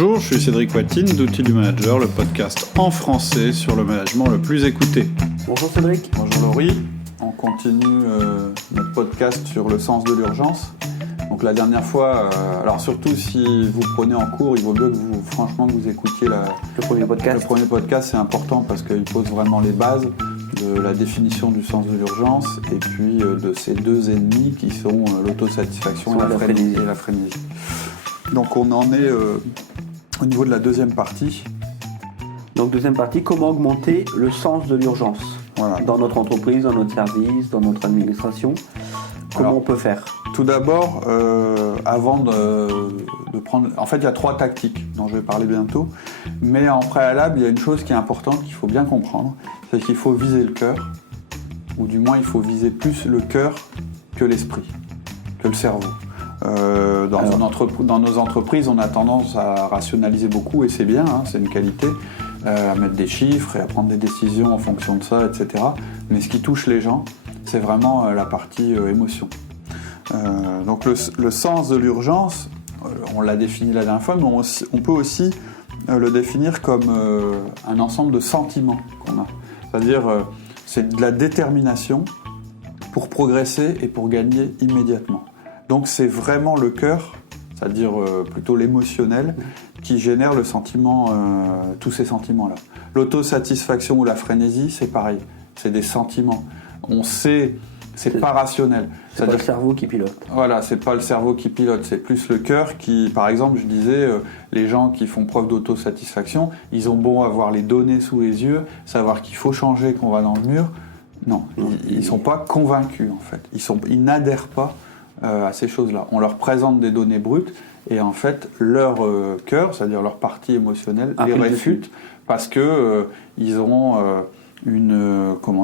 Bonjour, je suis Cédric Watine d'Outils du Manager, le podcast en français sur le management le plus écouté. Bonjour Cédric. Bonjour Laurie, on continue notre podcast sur le sens de l'urgence. Donc la dernière fois, alors surtout si vous prenez en cours, il vaut mieux que vous écoutiez le premier podcast. Le premier podcast, c'est important parce qu'il pose vraiment les bases de la définition du sens de l'urgence et puis de ces deux ennemis qui sont l'autosatisfaction et la frénésie. Donc on en est au niveau de la deuxième partie. Donc deuxième partie, comment augmenter le sens de l'urgence dans notre entreprise, dans notre service, dans notre administration. Comment on peut faire ? Tout d'abord, avant de prendre... En fait, il y a 3 tactiques dont je vais parler bientôt. Mais en préalable, il y a une chose qui est importante qu'il faut bien comprendre. C'est qu'il faut viser le cœur. Ou du moins, il faut viser plus le cœur que l'esprit, que le cerveau. Dans nos entreprises, on a tendance à rationaliser beaucoup, et c'est bien, c'est une qualité, à mettre des chiffres et à prendre des décisions en fonction de ça, etc. Mais ce qui touche les gens, c'est vraiment la partie émotion. Donc le sens de l'urgence, on l'a défini la dernière fois, mais on peut aussi le définir comme un ensemble de sentiments qu'on a. C'est-à-dire, c'est de la détermination pour progresser et pour gagner immédiatement. Donc c'est vraiment le cœur, c'est-à-dire plutôt l'émotionnel, qui génère le sentiment, tous ces sentiments-là. L'autosatisfaction ou la frénésie, c'est pareil, c'est des sentiments. On sait, c'est pas rationnel. C'est pas le cerveau qui pilote. Voilà, c'est pas le cerveau qui pilote, c'est plus le cœur qui, par exemple, je disais, les gens qui font preuve d'autosatisfaction, ils ont beau avoir les données sous les yeux, savoir qu'il faut changer, qu'on va dans le mur. Non, ils sont pas convaincus en fait. Ils n'adhèrent pas à ces choses-là. On leur présente des données brutes et en fait leur cœur, c'est-à-dire leur partie émotionnelle, les réfute parce que ils ont une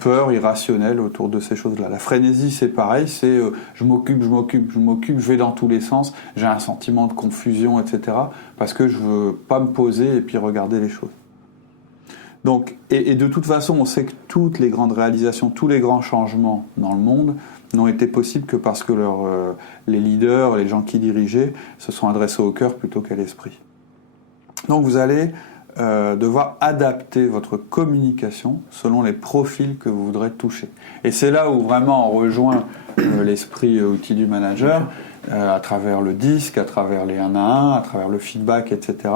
peur irrationnelle autour de ces choses-là. La frénésie, c'est pareil, c'est je m'occupe, je vais dans tous les sens, j'ai un sentiment de confusion, etc. parce que je veux pas me poser et puis regarder les choses. Donc, et de toute façon, on sait que toutes les grandes réalisations, tous les grands changements dans le monde n'ont été possibles que parce que les leaders, les gens qui dirigeaient, se sont adressés au cœur plutôt qu'à l'esprit. Donc vous allez devoir adapter votre communication selon les profils que vous voudrez toucher. Et c'est là où vraiment on rejoint l'esprit outil du manager, à travers le disque, à travers les 1 à 1, à travers le feedback, etc.,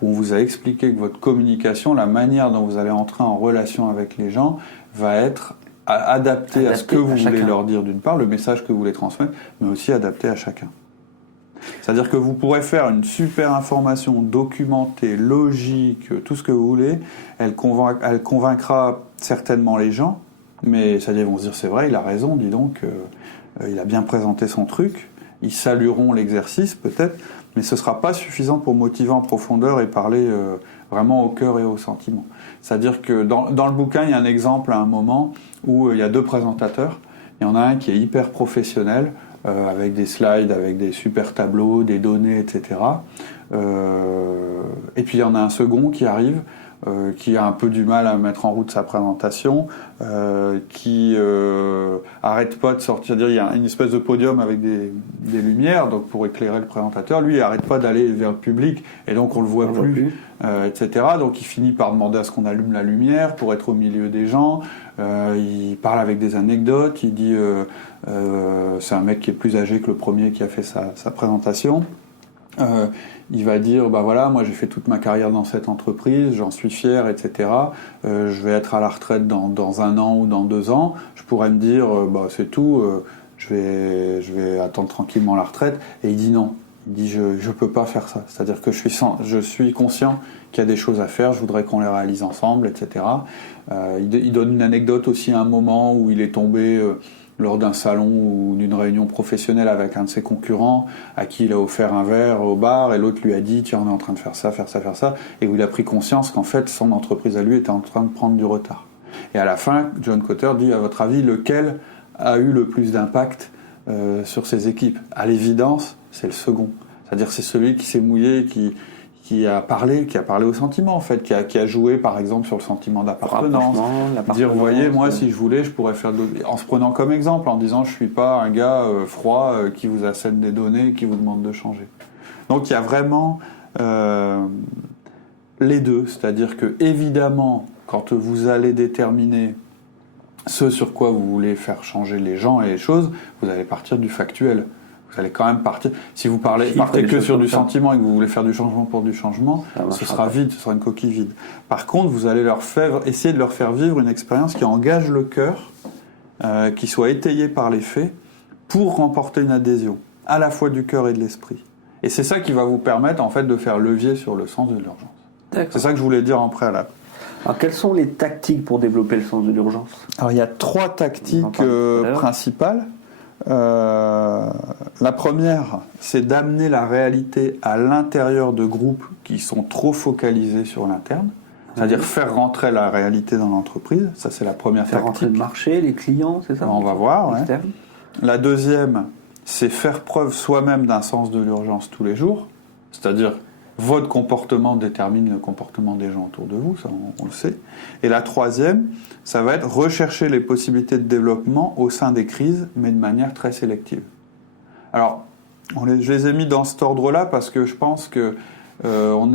où on vous a expliqué que votre communication, la manière dont vous allez entrer en relation avec les gens, va être adaptée à ce que vous voulez leur dire d'une part, le message que vous voulez transmettre, mais aussi adapté à chacun. C'est-à-dire que vous pourrez faire une super information documentée, logique, tout ce que vous voulez, elle convaincra certainement les gens, mais ça, ils vont se dire c'est vrai, il a raison, dis donc, il a bien présenté son truc, ils salueront l'exercice peut-être, mais ce ne sera pas suffisant pour motiver en profondeur et parler vraiment au cœur et au sentiment. C'est-à-dire que dans le bouquin, il y a un exemple à un moment où il y a 2 présentateurs, il y en a un qui est hyper professionnel, avec des slides, avec des super tableaux, des données, etc. Et puis il y en a un second qui arrive, qui a un peu du mal à mettre en route sa présentation, qui arrête pas de sortir, il y a une espèce de podium avec des lumières, donc pour éclairer le présentateur, lui il arrête pas d'aller vers le public, et donc on le voit plus. Etc. Donc il finit par demander à ce qu'on allume la lumière pour être au milieu des gens. Il parle avec des anecdotes, il dit c'est un mec qui est plus âgé que le premier qui a fait sa présentation. Il va dire bah voilà, moi j'ai fait toute ma carrière dans cette entreprise, j'en suis fier, etc. Je vais être à la retraite dans 1 an ou dans 2 ans. Je pourrais me dire bah c'est tout, je vais attendre tranquillement la retraite. Et il dit non. Il dit je peux pas faire ça. C'est-à-dire que je suis conscient qu'il y a des choses à faire, je voudrais qu'on les réalise ensemble, etc. Il donne une anecdote aussi à un moment où il est tombé lors d'un salon ou d'une réunion professionnelle avec un de ses concurrents à qui il a offert un verre au bar et l'autre lui a dit tiens on est en train de faire ça, et où il a pris conscience qu'en fait son entreprise à lui était en train de prendre du retard. Et à la fin, John Kotter dit à votre avis lequel a eu le plus d'impact sur ses équipes ? À l'évidence, c'est le second. C'est-à-dire c'est celui qui s'est mouillé, qui a parlé au sentiment en fait, qui a joué par exemple sur le sentiment d'appartenance. Dire, vous voyez, moi si je voulais, je pourrais faire en se prenant comme exemple, en disant je suis pas un gars froid qui vous assène des données et qui vous demande de changer. Donc il y a vraiment les deux, c'est-à-dire que évidemment, quand vous allez déterminer ce sur quoi vous voulez faire changer les gens et les choses, vous allez partir du factuel. Vous allez quand même partir. Si vous partez que sur du sentiment et que vous voulez faire du changement pour du changement, ce sera vide, ce sera une coquille vide. Par contre, vous allez essayer de leur faire vivre une expérience qui engage le cœur, qui soit étayée par les faits, pour remporter une adhésion, à la fois du cœur et de l'esprit. Et c'est ça qui va vous permettre en fait de faire levier sur le sens de l'urgence. D'accord. C'est ça que je voulais dire en préalable. Alors, quelles sont les tactiques pour développer le sens de l'urgence ? Alors, il y a 3 tactiques principales. La première, c'est d'amener la réalité à l'intérieur de groupes qui sont trop focalisés sur l'interne. C'est-à-dire faire rentrer la réalité dans l'entreprise. Ça, c'est la première tactique. Faire rentrer le marché, les clients, c'est ça ? On va voir, ouais. La deuxième, c'est faire preuve soi-même d'un sens de l'urgence tous les jours. C'est-à-dire, votre comportement détermine le comportement des gens autour de vous, ça on le sait. Et la troisième, ça va être rechercher les possibilités de développement au sein des crises, mais de manière très sélective. Alors, je les ai mis dans cet ordre-là parce que je pense que on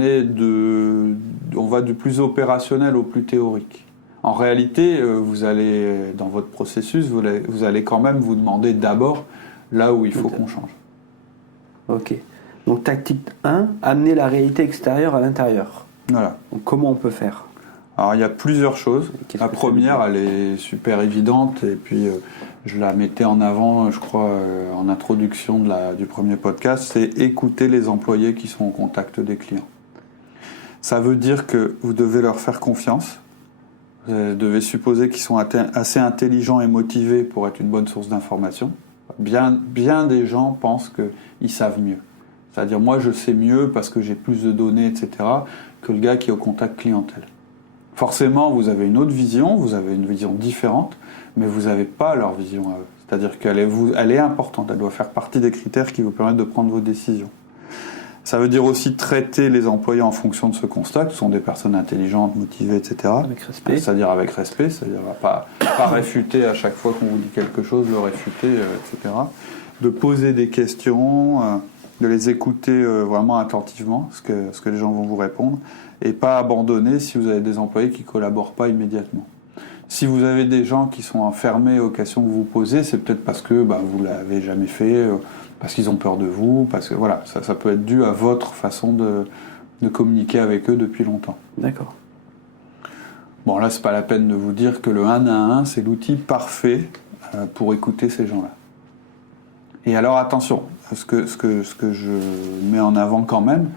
va du plus opérationnel au plus théorique. En réalité, vous allez, dans votre processus, vous allez quand même vous demander d'abord là où il faut qu'on change. Ok. Donc tactique 1, amener la réalité extérieure à l'intérieur. Voilà. Donc comment on peut faire ? Alors il y a plusieurs choses. La première, elle est super évidente et puis je la mettais en avant, je crois, en introduction du premier podcast, c'est écouter les employés qui sont au contact des clients. Ça veut dire que vous devez leur faire confiance. Vous devez supposer qu'ils sont assez intelligents et motivés pour être une bonne source d'information. Bien des gens pensent qu'ils savent mieux. C'est-à-dire, moi, je sais mieux parce que j'ai plus de données, etc., que le gars qui est au contact clientèle. Forcément, vous avez une autre vision, vous avez une vision différente, mais vous n'avez pas leur vision à eux. C'est-à-dire qu'elle est importante, elle doit faire partie des critères qui vous permettent de prendre vos décisions. Ça veut dire aussi traiter les employés en fonction de ce constat, que ce sont des personnes intelligentes, motivées, etc. Avec respect. C'est-à-dire avec respect, c'est-à-dire pas réfuter à chaque fois qu'on vous dit quelque chose, le réfuter, etc. De poser des questions... de les écouter vraiment attentivement, ce que les gens vont vous répondre, et pas abandonner si vous avez des employés qui ne collaborent pas immédiatement. Si vous avez des gens qui sont enfermés aux questions que vous posez, c'est peut-être parce que vous ne l'avez jamais fait, parce qu'ils ont peur de vous, parce que voilà, ça peut être dû à votre façon de communiquer avec eux depuis longtemps. D'accord. Bon, là, c'est pas la peine de vous dire que le 1 à 1, c'est l'outil parfait pour écouter ces gens-là. Et alors attention, ce que je mets en avant quand même,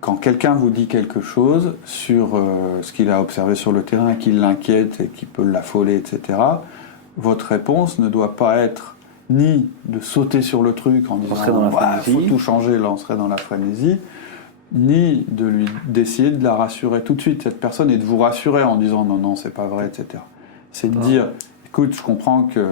quand quelqu'un vous dit quelque chose sur ce qu'il a observé sur le terrain, qui l'inquiète et qui peut l'affoler, etc., votre réponse ne doit pas être ni de sauter sur le truc en disant « il faut tout changer, là on serait dans la frénésie », ni d'essayer de la rassurer tout de suite, cette personne, et de vous rassurer en disant « non, c'est pas vrai », etc. C'est de dire « écoute, je comprends que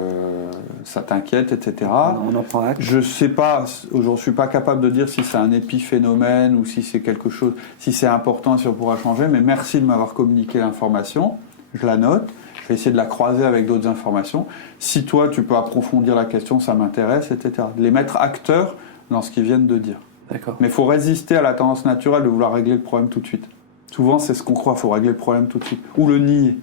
ça t'inquiète, etc. On en prend acte. Je sais pas, je suis pas capable de dire si c'est un épiphénomène ou si c'est quelque chose, si c'est important et si on pourra changer, mais merci de m'avoir communiqué l'information, je la note, je vais essayer de la croiser avec d'autres informations. Si toi, tu peux approfondir la question, ça m'intéresse, etc. De les mettre acteurs dans ce qu'ils viennent de dire. D'accord. Mais il faut résister à la tendance naturelle de vouloir régler le problème tout de suite. Souvent, c'est ce qu'on croit, il faut régler le problème tout de suite. Ou le nier.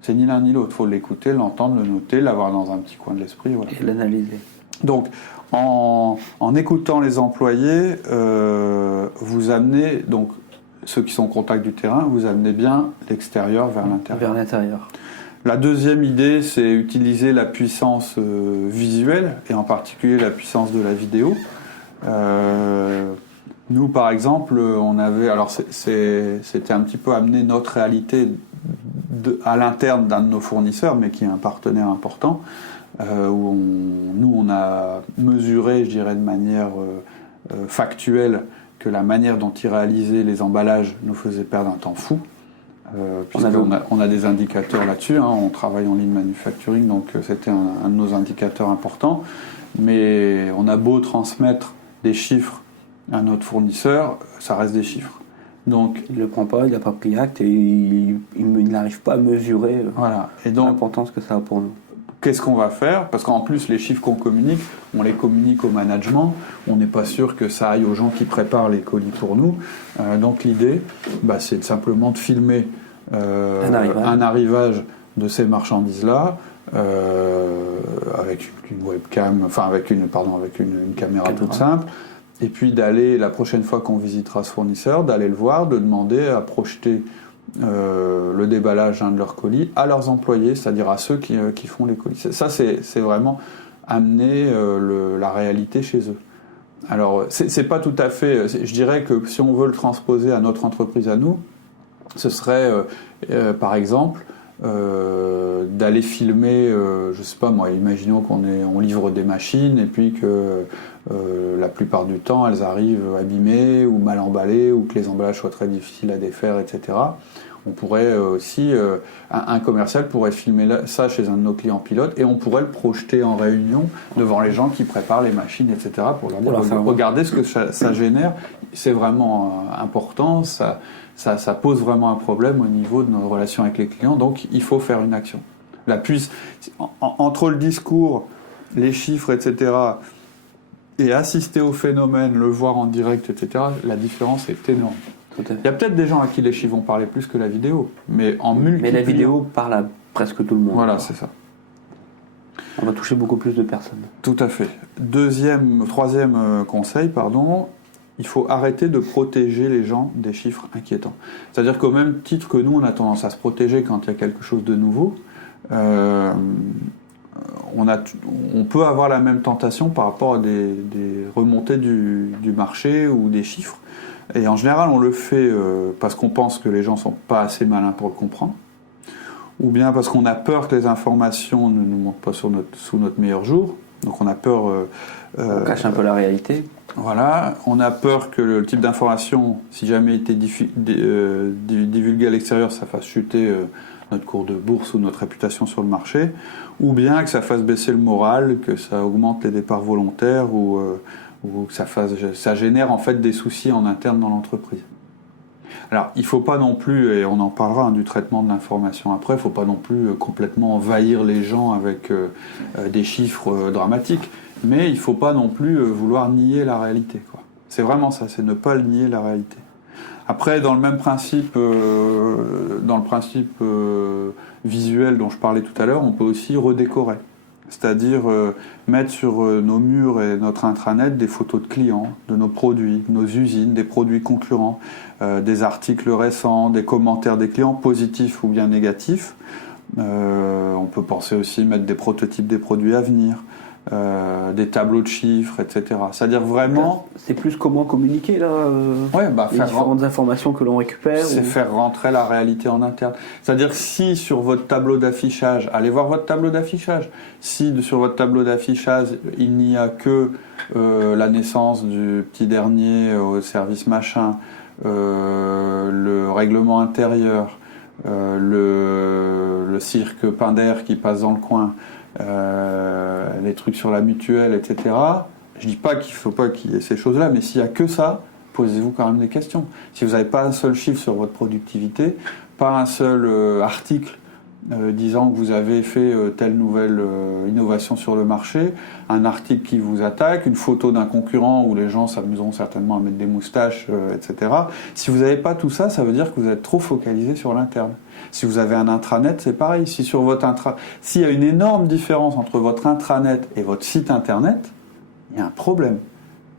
C'est ni l'un ni l'autre. Il faut l'écouter, l'entendre, le noter, l'avoir dans un petit coin de l'esprit. Voilà. Et l'analyser. Donc, en écoutant les employés, vous amenez, donc, ceux qui sont au contact du terrain, vous amenez bien l'extérieur vers l'intérieur. Vers l'intérieur. La deuxième idée, c'est utiliser la puissance visuelle, et en particulier la puissance de la vidéo. Nous, par exemple, on avait... Alors, c'était un petit peu amener notre réalité à l'interne d'un de nos fournisseurs, mais qui est un partenaire important, où on a mesuré, je dirais, de manière factuelle, que la manière dont ils réalisaient les emballages nous faisait perdre un temps fou. On a des indicateurs là-dessus, hein, on travaille en ligne manufacturing, donc c'était un de nos indicateurs importants, mais on a beau transmettre des chiffres Un autre fournisseur, ça reste des chiffres. Donc, il ne le prend pas, il n'a pas pris acte et il n'arrive pas à mesurer l'importance que ça a pour nous. Qu'est-ce qu'on va faire? Parce qu'en plus, les chiffres qu'on communique, on les communique au management. On n'est pas sûr que ça aille aux gens qui préparent les colis pour nous. Donc l'idée, c'est simplement de filmer un arrivage de ces marchandises-là avec une webcam, avec une caméra toute simple. Et puis d'aller, la prochaine fois qu'on visitera ce fournisseur, d'aller le voir, de demander à projeter le déballage de leurs colis à leurs employés, c'est-à-dire à ceux qui font les colis. Ça, c'est vraiment amener la réalité chez eux. Alors, c'est pas tout à fait... Je dirais que si on veut le transposer à notre entreprise à nous, ce serait, par exemple, d'aller filmer, je sais pas moi, imaginons qu'on livre des machines et puis que la plupart du temps elles arrivent abîmées ou mal emballées ou que les emballages soient très difficiles à défaire, etc. On pourrait aussi, un commercial pourrait filmer ça chez un de nos clients pilotes et on pourrait le projeter en réunion devant les gens qui préparent les machines, etc. pour leur dire regardez ce que ça génère, c'est vraiment important, ça pose vraiment un problème au niveau de nos relations avec les clients, donc il faut faire une action. Entre le discours, les chiffres, etc., et assister au phénomène, le voir en direct, etc., la différence est énorme. Il y a peut-être des gens à qui les chiffres vont parler plus que la vidéo, mais en multipliant... Mais la vidéo parle à presque tout le monde. Voilà, c'est ça. On va toucher beaucoup plus de personnes. Tout à fait. Troisième conseil, il faut arrêter de protéger les gens des chiffres inquiétants. C'est-à-dire qu'au même titre que nous, on a tendance à se protéger quand il y a quelque chose de nouveau, on peut avoir la même tentation par rapport à des remontées du marché ou des chiffres. Et en général, on le fait parce qu'on pense que les gens ne sont pas assez malins pour le comprendre, ou bien parce qu'on a peur que les informations ne nous montrent pas sous notre meilleur jour. Donc on a peur... on cache un peu la réalité. Voilà, on a peur que le type d'information, si jamais était divulgué à l'extérieur, ça fasse chuter notre cours de bourse ou notre réputation sur le marché, ou bien que ça fasse baisser le moral, que ça augmente les départs volontaires, ou que ça génère en fait des soucis en interne dans l'entreprise. Alors, il ne faut pas non plus, et on en parlera du traitement de l'information après, il ne faut pas non plus complètement envahir les gens avec des chiffres dramatiques, mais il ne faut pas non plus vouloir nier la réalité, quoi. C'est vraiment ça, c'est ne pas nier la réalité. Après, dans le même principe, visuel dont je parlais tout à l'heure, on peut aussi redécorer. C'est-à-dire mettre sur nos murs et notre intranet des photos de clients, de nos produits, de nos usines, des produits concurrents, des articles récents, des commentaires des clients, positifs ou bien négatifs. On peut penser aussi mettre des prototypes des produits à venir, des tableaux de chiffres, etc. C'est-à-dire vraiment... C'est plus comment communiquer, là les différentes informations que l'on récupère. C'est faire rentrer la réalité en interne. C'est-à-dire si sur votre tableau d'affichage, allez voir votre tableau d'affichage, si sur votre tableau d'affichage, il n'y a que la naissance du petit dernier au service machin, le règlement intérieur, le cirque Pinder qui passe dans le coin, les trucs sur la mutuelle, etc. Je dis pas qu'il ne faut pas qu'il y ait ces choses-là, mais s'il n'y a que ça, posez-vous quand même des questions. Si vous n'avez pas un seul chiffre sur votre productivité, pas un seul article disant que vous avez fait telle nouvelle innovation sur le marché, un article qui vous attaque, une photo d'un concurrent où les gens s'amuseront certainement à mettre des moustaches, etc. Si vous n'avez pas tout ça, ça veut dire que vous êtes trop focalisé sur l'interne. Si vous avez un intranet, c'est pareil. Si sur votre s'il y a une énorme différence entre votre intranet et votre site internet, il y a un problème.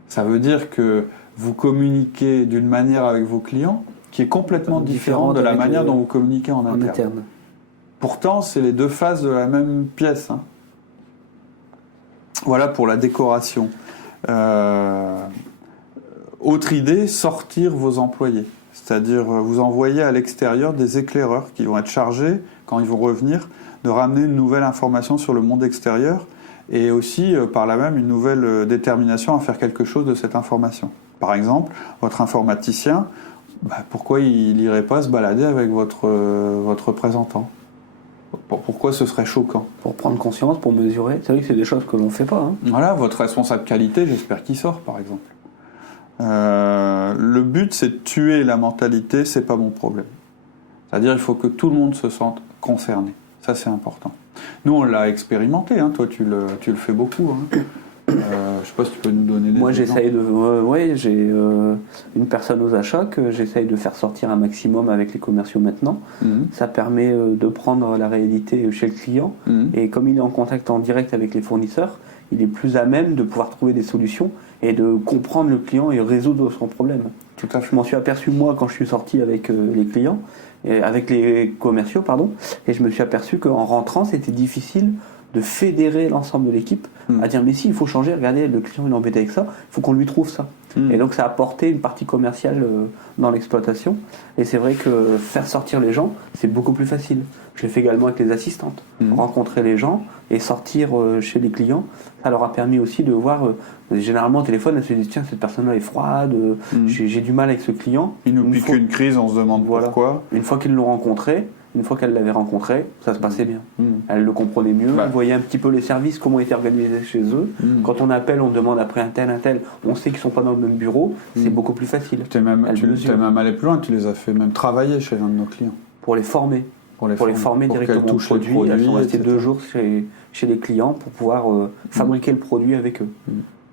Ça veut dire que vous communiquez d'une manière avec vos clients qui est complètement différente de la manière dont vous communiquez en interne. Pourtant, c'est les deux faces de la même pièce. Voilà pour la décoration. Autre idée, sortir vos employés. C'est-à-dire vous envoyer à l'extérieur des éclaireurs qui vont être chargés, quand ils vont revenir, de ramener une nouvelle information sur le monde extérieur et aussi, par là même, une nouvelle détermination à faire quelque chose de cette information. Par exemple, votre informaticien, pourquoi il n'irait pas se balader avec votre représentant ? Pourquoi ce serait choquant ? Pour prendre conscience, pour mesurer. C'est vrai que c'est des choses que l'on ne fait pas. Voilà, votre responsable qualité, j'espère qu'il sort, par exemple. Le but, c'est de tuer la mentalité, c'est pas mon problème. C'est-à-dire, il faut que tout le monde se sente concerné. Ça, c'est important. Nous, on l'a expérimenté. Hein. Toi, tu le fais beaucoup. Hein. Je sais pas si tu peux nous donner des Moi, exemples. j'essaye de... j'ai une personne aux achats que j'essaye de faire sortir un maximum avec les commerciaux maintenant. Ça permet de prendre la réalité chez le client. Et comme il est en contact en direct avec les fournisseurs, il est plus à même de pouvoir trouver des solutions et de comprendre le client et résoudre son problème. Tout à fait. Je m'en suis aperçu, moi, quand je suis sorti avec les clients, avec les commerciaux, pardon, et je me suis aperçu qu'en rentrant, c'était difficile de fédérer l'ensemble de l'équipe à dire mais si, il faut changer, regardez, le client il est embêté avec ça, il faut qu'on lui trouve ça. Et donc ça a apporté une partie commerciale dans l'exploitation, et c'est vrai que faire sortir les gens, c'est beaucoup plus facile. Je l'ai fait également avec les assistantes. Rencontrer les gens et sortir chez les clients, ça leur a permis aussi de voir, généralement au téléphone, elles se disent tiens, cette personne-là est froide, j'ai du mal avec ce client. Il nous pique une crise, on se demande pourquoi. Une fois qu'ils l'ont rencontré, une fois qu'elle l'avait rencontré, ça se passait bien. Elle le comprenait mieux, elle voyait un petit peu les services, comment étaient organisés chez eux. Quand on appelle, on demande après un tel, on sait qu'ils ne sont pas dans le même bureau, c'est beaucoup plus facile. Tu es même allé plus loin, tu les as fait même travailler chez un de nos clients. Pour les former. Pour les former directement au produit. Elles sont restées 2 jours chez les clients pour pouvoir fabriquer le produit avec eux.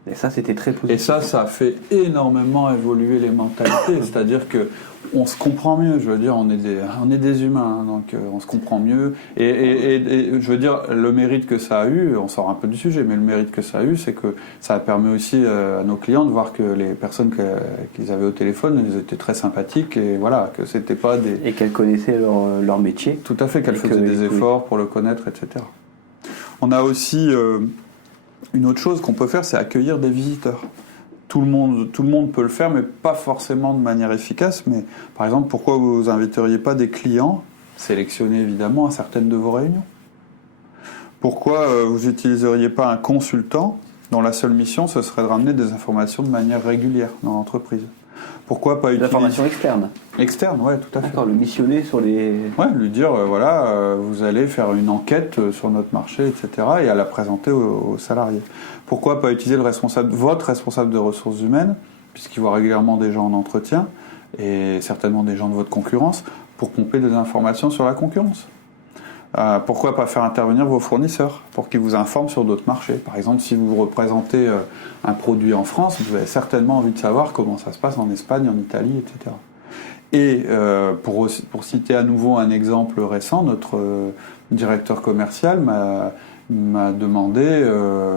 Et ça, c'était très positif. Et ça a fait énormément évoluer les mentalités. C'est-à-dire que on se comprend mieux. Je veux dire, on est des humains, hein, donc on se comprend mieux. Et je veux dire, le mérite que ça a eu, on sort un peu du sujet, mais le mérite que ça a eu, c'est que ça a permis aussi à nos clients de voir que les personnes qu'ils avaient au téléphone, elles étaient très sympathiques et voilà, que c'était pas des... Et qu'elles connaissaient leur métier. Tout à fait, qu'elles faisaient des efforts pour le connaître, etc. On a aussi... une autre chose qu'on peut faire, c'est accueillir des visiteurs. Tout le monde peut le faire, mais pas forcément de manière efficace. Mais par exemple, pourquoi vous inviteriez pas des clients, sélectionnés évidemment, à certaines de vos réunions? Pourquoi vous n'utiliseriez pas un consultant dont la seule mission, ce serait de ramener des informations de manière régulière dans l'entreprise? Pourquoi pas utiliser... L'information externe. Externe, ouais, tout à fait. D'accord, le missionner sur les... Ouais, lui dire, vous allez faire une enquête sur notre marché, etc., et à la présenter aux salariés. Pourquoi pas utiliser votre responsable de ressources humaines, puisqu'il voit régulièrement des gens en entretien, et certainement des gens de votre concurrence, pour pomper des informations sur la concurrence? Pourquoi pas faire intervenir vos fournisseurs pour qu'ils vous informent sur d'autres marchés? Par exemple, si vous représentez un produit en France, vous avez certainement envie de savoir comment ça se passe en Espagne, en Italie, etc. Et pour citer à nouveau un exemple récent, notre directeur commercial m'a demandé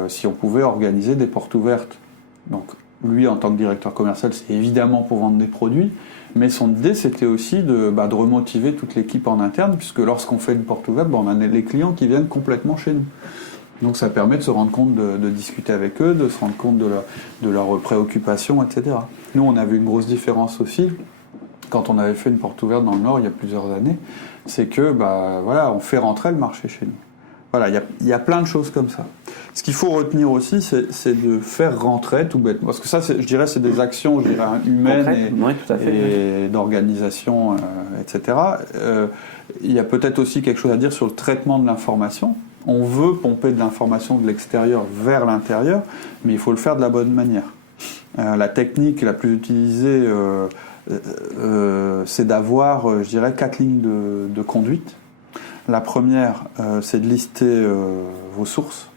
si on pouvait organiser des portes ouvertes. Donc lui, en tant que directeur commercial, c'est évidemment pour vendre des produits, mais son idée, c'était aussi de remotiver toute l'équipe en interne, puisque lorsqu'on fait une porte ouverte, on a les clients qui viennent complètement chez nous. Donc ça permet de se rendre compte, de discuter avec eux, de se rendre compte de leurs préoccupations, etc. Nous, on avait une grosse différence aussi, quand on avait fait une porte ouverte dans le Nord il y a plusieurs années, c'est que on fait rentrer le marché chez nous. Voilà, il y a plein de choses comme ça. Ce qu'il faut retenir aussi, c'est de faire rentrer tout bêtement. Parce que ça, je dirais, c'est des actions humaines et d'organisation, etc. Il y a peut-être aussi quelque chose à dire sur le traitement de l'information. On veut pomper de l'information de l'extérieur vers l'intérieur, mais il faut le faire de la bonne manière. La technique la plus utilisée, c'est d'avoir, je dirais, 4 lignes de conduite. La première, c'est de lister vos sources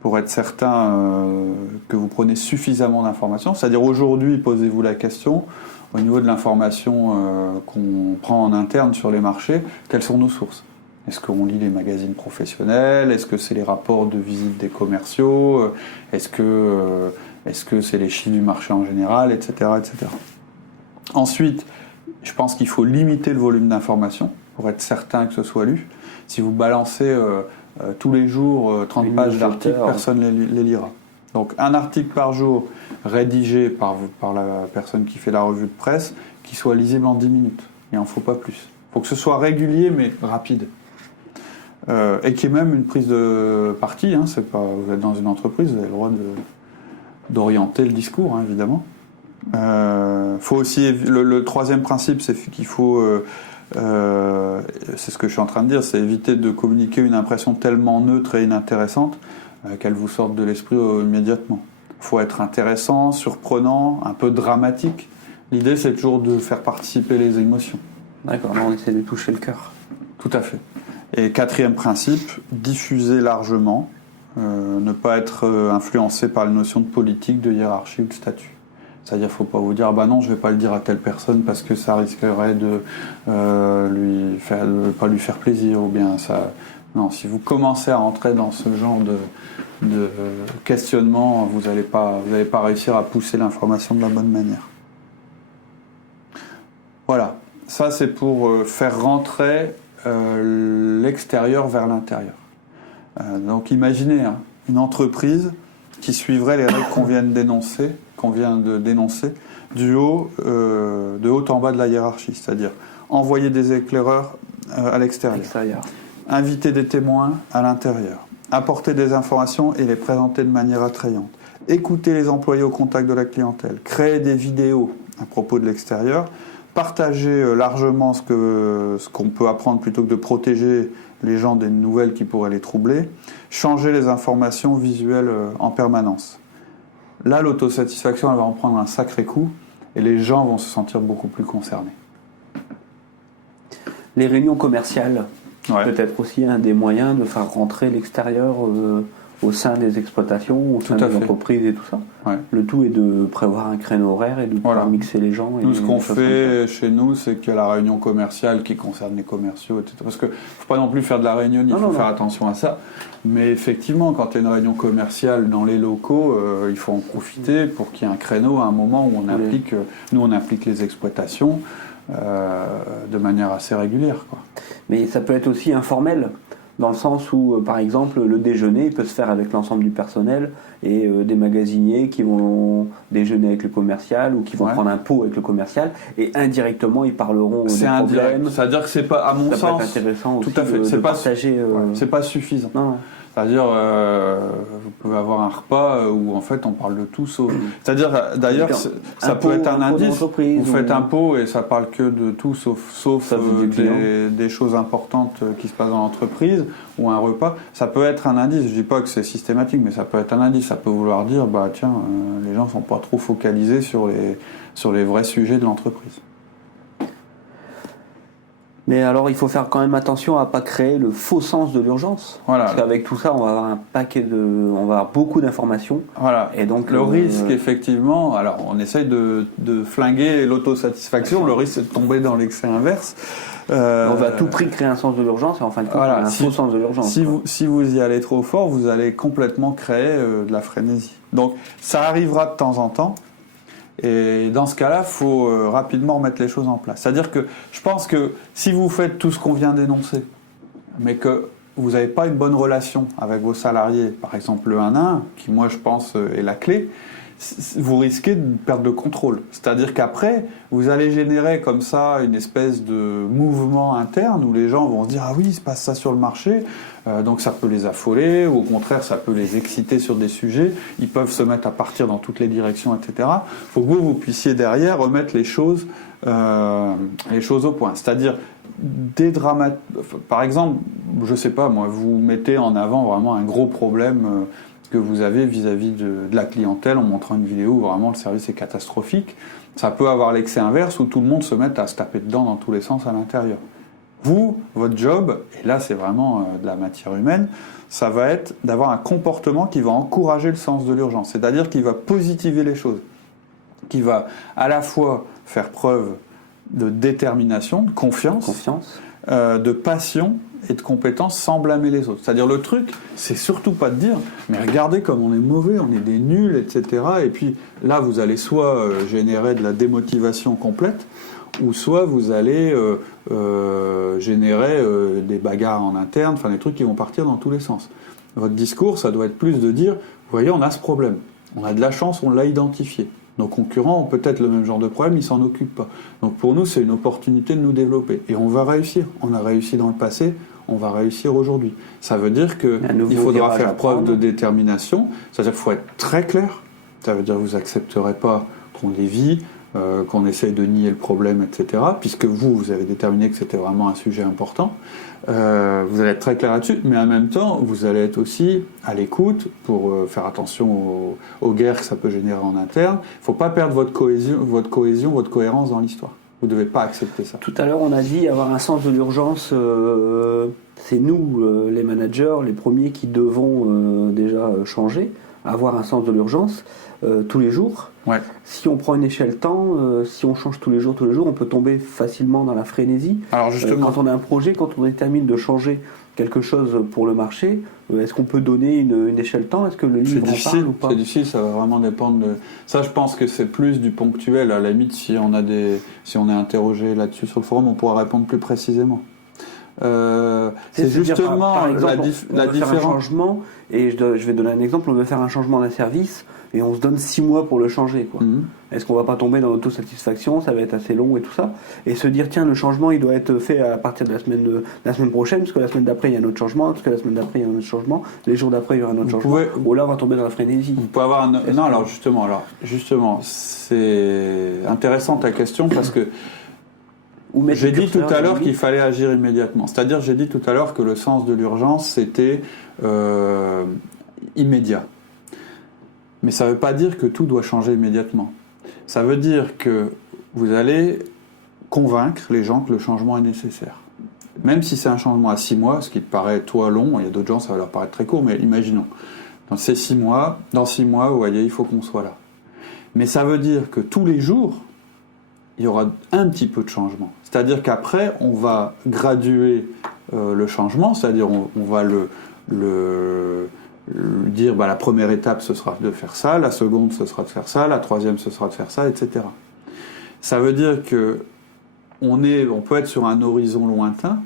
pour être certain que vous prenez suffisamment d'informations. C'est-à-dire aujourd'hui, posez-vous la question, au niveau de l'information qu'on prend en interne sur les marchés, quelles sont nos sources? Est-ce qu'on lit les magazines professionnels? Est-ce que c'est les rapports de visite des commerciaux? Est-ce que c'est les chiffres du marché en général, etc., etc. Ensuite, je pense qu'il faut limiter le volume d'informations pour être certain que ce soit lu. Si vous balancez tous les jours 30 pages d'articles, personne ne les lira. Donc un article par jour rédigé par la personne qui fait la revue de presse, qui soit lisible en 10 minutes. Il n'en faut pas plus. Il faut que ce soit régulier mais rapide. Et qu'il y ait même une prise de parti. Hein, vous êtes dans une entreprise, vous avez le droit d'orienter le discours, hein, évidemment. Faut aussi, le troisième principe, c'est qu'il faut... c'est ce que je suis en train de dire, c'est éviter de communiquer une impression tellement neutre et inintéressante qu'elle vous sorte de l'esprit immédiatement. faut être intéressant, surprenant, un peu dramatique. L'idée, c'est toujours de faire participer les émotions. D'accord, on essaie de toucher le cœur. Tout à fait. Et 4e principe, diffuser largement, ne pas être influencé par les notions de politique, de hiérarchie ou de statut. C'est-à-dire, il ne faut pas vous dire, bah non, je ne vais pas le dire à telle personne parce que ça risquerait de pas lui faire plaisir, ou bien ça... Non, si vous commencez à rentrer dans ce genre de questionnement, vous n'allez pas réussir à pousser l'information de la bonne manière. Voilà, ça c'est pour faire rentrer l'extérieur vers l'intérieur. Donc imaginez une entreprise qui suivrait les règles qu'on vient de dénoncer de haut en bas de la hiérarchie, c'est-à-dire envoyer des éclaireurs à l'extérieur, inviter des témoins à l'intérieur, apporter des informations et les présenter de manière attrayante, écouter les employés au contact de la clientèle, créer des vidéos à propos de l'extérieur, partager largement ce qu'on peut apprendre plutôt que de protéger les gens des nouvelles qui pourraient les troubler, changer les informations visuelles en permanence. Là, l'autosatisfaction, elle va en prendre un sacré coup et les gens vont se sentir beaucoup plus concernés. Les réunions commerciales, peut-être aussi un des moyens de faire rentrer l'extérieur au sein des exploitations, au sein des entreprises et tout ça. Ouais. Le tout est de prévoir un créneau horaire et de pouvoir mixer les gens. Nous, ce qu'on fait chez nous, c'est qu'il y a la réunion commerciale qui concerne les commerciaux, etc. Parce qu'il ne faut pas non plus faire de la réunion, il faut faire attention à ça. Mais effectivement, quand il y a une réunion commerciale dans les locaux, il faut en profiter pour qu'il y ait un créneau à un moment où on implique les exploitations de manière assez régulière, quoi. Mais ça peut être aussi informel, dans le sens où, par exemple, le déjeuner peut se faire avec l'ensemble du personnel et des magasiniers qui vont déjeuner avec le commercial ou qui vont prendre un pot avec le commercial et indirectement ils parleront des problèmes. C'est-à-dire que c'est pas, à mon sens, peut être intéressant tout aussi à fait, de partager. C'est pas suffisant. Non. C'est-à-dire, vous pouvez avoir un repas où en fait on parle de tout sauf. C'est-à-dire, d'ailleurs, ça peut être un indice. Vous faites un pot et ça parle que de tout sauf des choses importantes qui se passent dans l'entreprise, ou un repas. Ça peut être un indice. Je dis pas que c'est systématique, mais ça peut être un indice. Ça peut vouloir dire, bah tiens, les gens sont pas trop focalisés sur les vrais sujets de l'entreprise. Mais alors, il faut faire quand même attention à ne pas créer le faux sens de l'urgence. Voilà. Parce qu'avec tout ça, on va avoir on va avoir beaucoup d'informations. Voilà. Et donc, le risque, effectivement, alors on essaye de flinguer l'autosatisfaction. Le risque, c'est de tomber dans l'excès inverse. On va à tout prix créer un sens de l'urgence et en fin de compte, un faux sens de l'urgence. Si vous y allez trop fort, vous allez complètement créer de la frénésie. Donc, ça arrivera de temps en temps. Et dans ce cas-là, il faut rapidement remettre les choses en place. C'est-à-dire que je pense que si vous faites tout ce qu'on vient d'énoncer, mais que vous n'avez pas une bonne relation avec vos salariés, par exemple le 1-1, qui moi je pense est la clé, vous risquez de perdre le contrôle. C'est-à-dire qu'après, vous allez générer comme ça une espèce de mouvement interne où les gens vont se dire « Ah oui, il se passe ça sur le marché », donc ça peut les affoler, ou au contraire, ça peut les exciter sur des sujets. Ils peuvent se mettre à partir dans toutes les directions, etc. Il faut que vous puissiez derrière remettre les choses au point. C'est-à-dire, par exemple, je ne sais pas, moi, vous mettez en avant vraiment un gros problème que vous avez vis-à-vis de la clientèle en montrant une vidéo où vraiment le service est catastrophique. Ça peut avoir l'excès inverse où tout le monde se met à se taper dedans dans tous les sens à l'intérieur. Vous, votre job, et là c'est vraiment de la matière humaine, ça va être d'avoir un comportement qui va encourager le sens de l'urgence, c'est-à-dire qui va positiver les choses, qui va à la fois faire preuve de détermination, de confiance. De passion et de compétence sans blâmer les autres. C'est-à-dire le truc, c'est surtout pas de dire mais regardez comme on est mauvais, on est des nuls, etc. Et puis là, vous allez soit générer de la démotivation complète, ou soit vous allez générer des bagarres en interne, enfin des trucs qui vont partir dans tous les sens. Votre discours, ça doit être plus de dire, vous voyez, on a ce problème, on a de la chance, on l'a identifié. Nos concurrents ont peut-être le même genre de problème, ils s'en occupent pas. Donc pour nous, c'est une opportunité de nous développer. Et on va réussir. On a réussi dans le passé, on va réussir aujourd'hui. Ça veut dire qu'il faudra faire preuve de détermination, c'est-à-dire qu'il faut être très clair. Ça veut dire que vous n'accepterez pas qu'on dévie, qu'on essaye de nier le problème, etc. Puisque vous avez déterminé que c'était vraiment un sujet important. Vous allez être très clair là-dessus, mais en même temps, vous allez être aussi à l'écoute pour faire attention aux guerres que ça peut générer en interne. Il ne faut pas perdre votre cohésion, votre cohérence dans l'histoire. Vous ne devez pas accepter ça. Tout à l'heure, on a dit avoir un sens de l'urgence. C'est nous, les managers, les premiers qui devons déjà changer, avoir un sens de l'urgence tous les jours. Ouais. Si on prend une échelle temps, si on change tous les jours, on peut tomber facilement dans la frénésie. Alors justement, quand on a un projet, quand on détermine de changer quelque chose pour le marché, est-ce qu'on peut donner une échelle temps? Est-ce que le livre en parle ou pas? C'est difficile, ça va vraiment dépendre de... Ça, je pense que c'est plus du ponctuel. À la limite, si on est interrogé là-dessus sur le forum, on pourra répondre plus précisément. C'est justement par exemple, la on veut faire un changement, et je vais donner un exemple, on veut faire un changement d'un service, et on se donne 6 mois pour le changer, quoi. Est-ce qu'on va pas tomber dans l'autosatisfaction? Ça va être assez long et tout ça, et se dire tiens, le changement il doit être fait à partir de la semaine prochaine, parce que la semaine d'après il y a un autre changement, parce que la semaine d'après il y a un autre changement, les jours d'après il y aura un autre changement, ou là on va tomber dans la frénésie. Vous pouvez avoir alors justement c'est intéressant ta question, parce que j'ai dit tout à l'heure qu'il fallait agir immédiatement. C'est-à-dire, j'ai dit tout à l'heure que le sens de l'urgence, c'était immédiat. Mais ça ne veut pas dire que tout doit changer immédiatement. Ça veut dire que vous allez convaincre les gens que le changement est nécessaire. Même si c'est un changement à 6 mois, ce qui te paraît, toi, long, il y a d'autres gens, ça va leur paraître très court, mais imaginons. Dans 6 mois, vous voyez, il faut qu'on soit là. Mais ça veut dire que tous les jours, il y aura un petit peu de changement. C'est-à-dire qu'après, on va graduer le changement, c'est-à-dire on va le dire, la première étape, ce sera de faire ça, la seconde, ce sera de faire ça, la troisième, ce sera de faire ça, etc. Ça veut dire que on peut être sur un horizon lointain,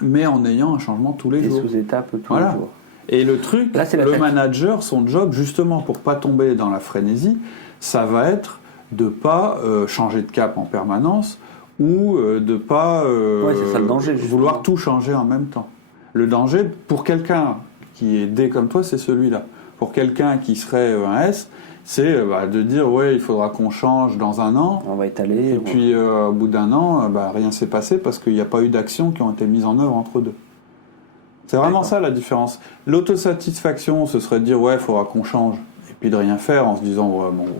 mais en ayant un changement tous les jours. Des sous-étapes tous les jours. Et le truc, le manager, son job, justement, pour pas tomber dans la frénésie, ça va être de ne pas changer de cap en permanence ou de ne pas c'est ça, le danger, vouloir tout changer en même temps. Le danger, pour quelqu'un qui est D comme toi, c'est celui-là. Pour quelqu'un qui serait un S, c'est de dire il faudra qu'on change dans un an. On va étaler. Et puis au bout d'un an, rien s'est passé parce qu'il n'y a pas eu d'actions qui ont été mises en œuvre entre deux. C'est vraiment ça la différence. L'autosatisfaction, ce serait de dire il faudra qu'on change. Puis de rien faire en se disant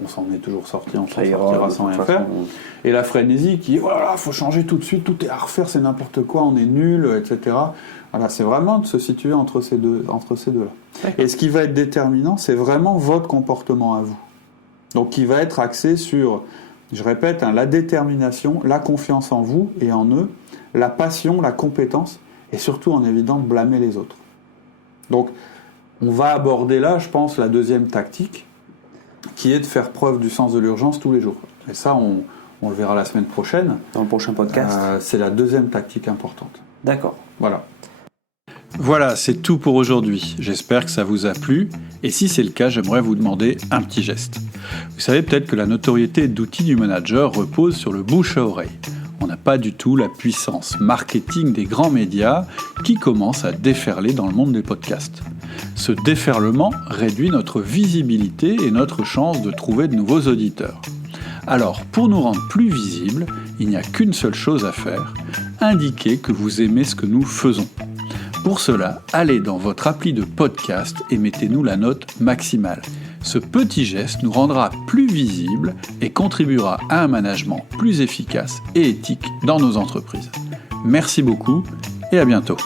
on s'en est toujours sorti, on s'en sortira sans rien faire. Et la frénésie qui faut changer tout de suite, tout est à refaire, c'est n'importe quoi, on est nul, etc. Voilà, c'est vraiment de se situer entre ces deux-là. Et ce qui va être déterminant, c'est vraiment votre comportement à vous. Donc qui va être axé sur, je répète, la détermination, la confiance en vous et en eux, la passion, la compétence, et surtout en évitant de blâmer les autres. Donc on va aborder là, je pense, la deuxième tactique, qui est de faire preuve du sens de l'urgence tous les jours. Et ça, on le verra la semaine prochaine. Dans le prochain podcast. C'est la deuxième tactique importante. D'accord. Voilà, c'est tout pour aujourd'hui. J'espère que ça vous a plu. Et si c'est le cas, j'aimerais vous demander un petit geste. Vous savez peut-être que la notoriété d'outils du manager repose sur le bouche à oreille. On n'a pas du tout la puissance marketing des grands médias qui commence à déferler dans le monde des podcasts. Ce déferlement réduit notre visibilité et notre chance de trouver de nouveaux auditeurs. Alors, pour nous rendre plus visibles, il n'y a qu'une seule chose à faire, indiquer que vous aimez ce que nous faisons. Pour cela, allez dans votre appli de podcast et mettez-nous la note maximale. Ce petit geste nous rendra plus visibles et contribuera à un management plus efficace et éthique dans nos entreprises. Merci beaucoup et à bientôt.